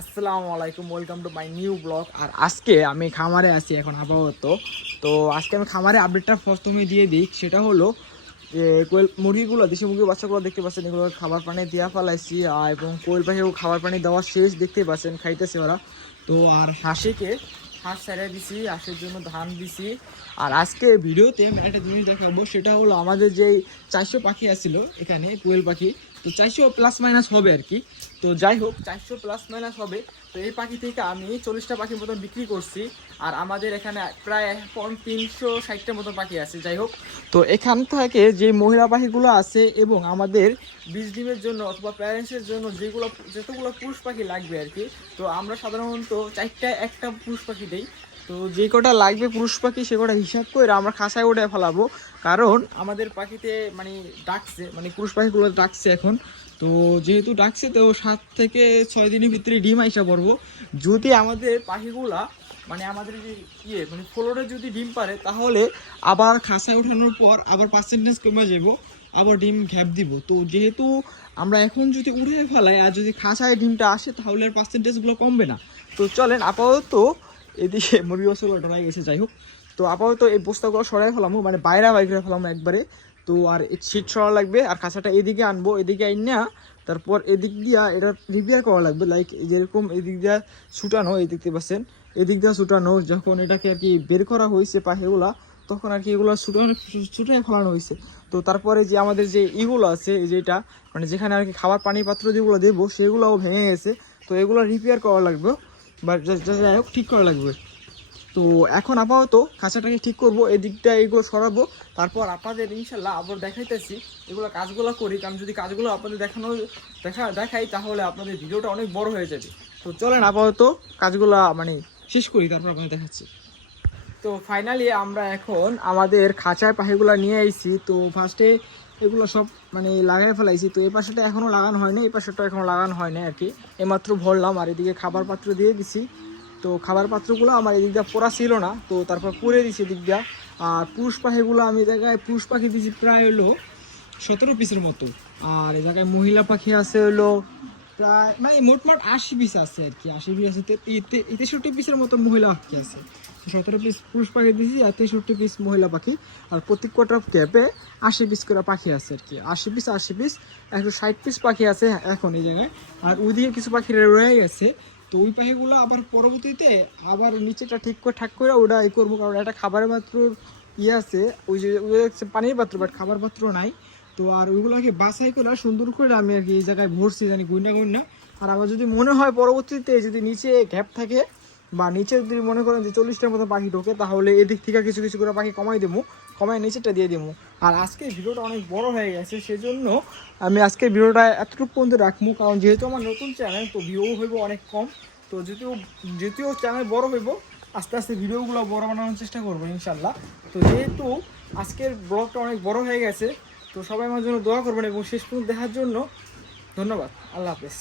আসসালামু আলাইকুম, welcome to my new blog. আর আজকে আমি খামারে আছি এখন আপাতত। তো আজকে আমি খামারে আপডেটটা প্রথমে দিয়ে দিই, সেটা হলো যে কোয়েল মুরগিগুলো, দেশি মুরগির বাচ্চাগুলো দেখতে পাচ্ছেন, এগুলো খাবার পানি দেওয়া ফেলাইছি। এবং কোয়েল পাখিও খাবার পানি দেওয়া শেষ, দেখতে পাচ্ছেন খাইতেছে ওরা। তো আর হাঁস ছেড়ে দিছি, হাঁসের জন্য ধান দিছি। আর আজকে ভিডিওতে আমি একটা জিনিস দেখাবো, সেটা হলো আমাদের যেই 400 পাখি আসছিল এখানে, কোয়েল পাখি। তো 400 প্লাস মাইনাস হবে আর কি। তো যাই হোক, 400 প্লাস মাইনাস হবে। তো এই পাখি থেকে আমি 40টা পাখির মতন বিক্রি করছি। আর আমাদের এখানে প্রায় এখন 360টার মতো পাখি আছে। যাই হোক, তো এখান থেকে যে মহিলা পাখিগুলো আছে এবং আমাদের বীজ ডিমের জন্য অথবা প্যারেন্টসের জন্য যতগুলো পুরুষ পাখি লাগবে আর কি। তো আমরা সাধারণত 4টায় একটা পুরুষ পাখি দেই। তো যে কটা লাগবে পুরুষ পাখি সে কটা হিসাব করে আমরা খাঁচায় উঠে ফেলাবো, কারণ আমাদের পাখিতে মানে ডাকছে, মানে পুরুষ পাখিগুলো ডাকছে এখন। তো যেহেতু ডাকছে, তো 7 থেকে 6 দিনের ভিতরে ডিম আইসা পড়বো। যদি আমাদের পাখিগুলা মানে আমাদের যে মানে ফ্লোরে যদি ডিম পারে, তাহলে আবার খাঁচায় ওঠানোর পর আবার পার্সেন্টেজ কমে যাব, আবার ডিম ঘ্যাপ দিব। তো যেহেতু আমরা এখন যদি উড়ে ফেলাই আর যদি খাঁচায় ডিমটা আসে, তাহলে আর পার্সেন্টেজগুলো কমবে না। তো চলেন আপাতত এদিকে মুরগি বস্তাগুলো ঢোকাই গেছে। যাই হোক, তো আপাতত এই বস্তাগুলো সরাই ফেলামো, মানে বাইরে ফেলামো একবারে। তো আর সিট সরা লাগবে, আর খাঁচাটা এদিকে আনবো, এদিকে আইনা তারপর এদিক দিয়া এটা রিপেয়ার করা লাগবে। লাইক যেরকম এদিক দিয়া ছুটানো, এই দেখতে পাচ্ছেন, এদিক দিয়া ছুটানো, যখন এটাকে আর কি বের করা হয়েছে পাখিগুলা, তখন আর কি এগুলো ছুটাই ফেলানো হয়েছে। তো তারপরে যে আমাদের যে ইগুলো আছে, এই যেটা মানে যেখানে আর কি খাবার পানি পাত্র যেগুলো দেবো, সেগুলোও ভেঙে গেছে। তো এগুলো রিপেয়ার করা লাগবে বা যাই হোক ঠিক করা লাগবে। তো এখন আপাতত খাঁচাটাকে ঠিক করবো, এদিকটা এগুলো সরাবো, তারপর আপনাদের ইনশাল্লাহ আবার দেখাইতেছি এগুলো কাজগুলো করি। কারণ যদি কাজগুলো আপনাদের দেখাই, তাহলে আপনাদের ভিডিওটা অনেক বড় হয়ে যাবে। তো চলেন আপাতত কাজগুলো মানে শেষ করি, তারপর আপনাদের দেখাচ্ছি। তো ফাইনালি আমরা এখন আমাদের খাঁচায় পাখিগুলো নিয়ে আইছি। তো ফার্স্টে এগুলো সব মানে লাগাই ফেলাইছি। তো এই পাশেটা এখনও লাগানো হয়নি, এই পাশেটা এখনও লাগানো হয়নি আর কি, এইমাত্র ভরলাম। আর এদিকে খাবার পাত্র দিয়ে দিছি। তো খাবার পাত্রগুলো আমার এদিক দিয়ে পোড়া ছিল না, তো তারপর পুড়ে দিছি এদিক দিয়া। আর পুরুষ পাখিগুলো আমি জায়গায় পুরুষ পাখি দিয়েছি প্রায় হলো 17 পিসের মতো। আর এই জায়গায় মহিলা পাখি আছে হলো প্রায় মানে মোটমাট 80 পিস আছে আর কি, 80 পিস আছে। 63 পিসের মতো মহিলা পাখি আছে। 17 পিস পুরুষ পাখি দিয়েছি আর 63 পিস মহিলা পাখি। আর প্রত্যেক কটা ক্যাপে 80 পিস করে পাখি আছে আর কি, 80 পিস 160 পিস পাখি আছে এখন এই জায়গায়। আর ওইদিকে কিছু পাখি রয়ে গেছে। তো ওই পাখিগুলো আবার পরবর্তীতে আবার নিচেটা ঠিক করে ঠাক করে ওটা করবো, কারণ একটা খাবারের পাত্র আছে, ওই যে পানির পাত্র, বাট খাবার পাত্র নাই। তো আর ওইগুলোকে বাছাই করে সুন্দর করে আমি আর কি এই জায়গায় ভরছি, জানি গুইনা। আর আবার যদি মনে হয় পরবর্তীতে যদি নিচে গ্যাপ থাকে বা নিচে যদি মনে করেন যে 40টার মতো পাখি ঢোকে, তাহলে এদিক থেকে কিছু কিছু করে পাখি কমাই দেবো, কমায় নিচেটা দিয়ে দেবো। আর আজকের ভিডিওটা অনেক বড় হয়ে গেছে, সেজন্য আমি আজকের ভিডিওটা এতটুকু পর্যন্ত রাখবো, কারণ যেহেতু আমার নতুন চ্যানেল, তো ভিউ হইব অনেক কম। তো যদিও চ্যানেল বড় হইব, আস্তে আস্তে ভিডিওগুলো বড় বানানোর চেষ্টা করবো ইনশাল্লাহ। তো যেহেতু আজকের ব্লগটা অনেক বড় হয়ে গেছে, তো সবাই আমার জন্য দোয়া করবেন এবং শেষ পর্যন্ত দেখার জন্য ধন্যবাদ। আল্লাহ হাফেজ।